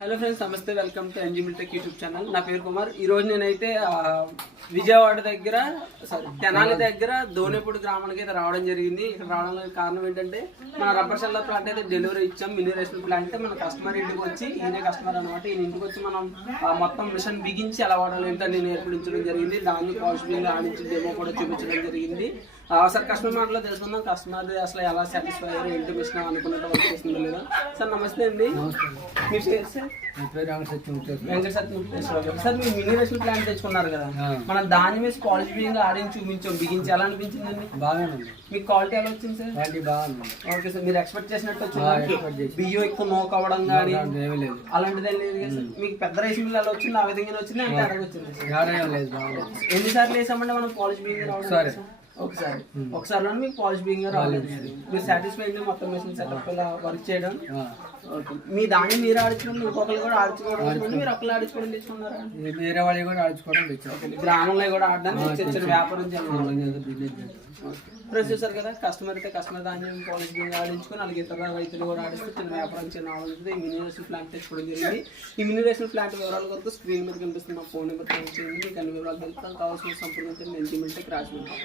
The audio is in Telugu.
Hello friends, namaste. Welcome to NG Miltech YouTube channel. నా పేరు కుమార్. ఈ రోజు నేనైతే విజయవాడ దగ్గర తెనాలి దగ్గర దోనేపూడి గ్రామానికి అయితే రావడం జరిగింది. ఇక్కడ రావడానికి కారణం ఏంటంటే మన రబ్బర్ షెల్ల ప్లాంట్ అయితే డెలివరీ ఇచ్చాం. మినీ రేషన్ ప్లాంట్ మన కస్టమర్ ఇంటికి వచ్చి, ఈయనే కస్టమర్ అనమాట. ఈయన ఇంటికి వచ్చి మనం మొత్తం మిషన్ బిగించి ఎలా వాడాలి ఏంటని నేర్పించడం జరిగింది. దాన్ని పాజిటివ్గా ఆడించి డెమో కూడా చూపించడం జరిగింది. సార్ కస్టమర్ మాటలో తెలుసుకుందాం. కస్టమర్ అసలు ఎలా సాటిస్ఫై అయ్యారు, ఏంటి మిషన్ అనుకున్నట్టు వర్క్ చేస్తుందో లేదా. సార్ నమస్తే అండి. మీ పేరు సార్? వెంకట సత్యముఖేశ్వర. సార్ మీరు మినీ రేషన్ ప్లాంట్ తెచ్చుకున్నారు కదా, మనం దాని మీద పాలిష్ బియ్యంగా ఆడించి చూపించాం, బిగించి ఎలా అనిపించిందండి? బాగానే. మీకు క్వాలిటీ ఎలా వచ్చింది సార్? క్వాలిటీ బాగుంది. ఓకే సార్, మీరు ఎక్స్పెక్ట్ చేసినట్టు వచ్చింది? బియ్యం ఎక్కువ నోక్ అవ్వడం కానీ అలాంటిది ఏం లేదు సార్. మీకు పెద్ద రైస్ మిల్ ఎలా వచ్చింది, ఆ విధంగా వచ్చింది అంటే ఎలాగ వచ్చింది? ఎన్నిసార్లు వేసామంటే మనం పాలిష్ బియ్యంగా రావడం? ఒకసారి మీకు పాలిష్ బియ్యంగా రాలేదు. మీరు సాటిస్ఫై మొత్తం మిషన్ సెటప్ ఇలా వర్క్ చేయడం. మీ దాన్ని మీరు ఆడించుకోండి, ఇంకొకరు కూడా ఆడించుకోవడం, మీరు ఒకళ్ళు ఆడించుకోవడం తెచ్చుకున్నారా? వేరే వాళ్ళు కూడా ఆడించుకోవడం తెచ్చారు. గ్రామంలో కూడా ఆడడానికి తెచ్చారు. వ్యాపారం ఫ్రెండ్స్ చూసారు కదా, కస్టమర్ అయితే కస్టమర్ దాన్ని పాలిష్ బియ్యంగా ఆడించుకొని అలాగే ఇతర రైతులు కూడా ఆడిస్తూ చిన్న వ్యాపారం చిన్న ఆలోచించి ఈ మినీ రేషన్ ప్లాంట్ తెచ్చుకోవడం జరిగింది. ఈ మినీ రేషన్ ప్లాంట్ వివరాల కొరకు స్క్రీన్ మీద కనిపిస్తున్న ఫోన్ నెంబర్ చేయండి. మీకు అన్ని వివరాలు తెలుపుతాం. కావాల్సిన సంప్రదించండి. ఎన్జీ మిల్టెక్ రాజమండ్రి.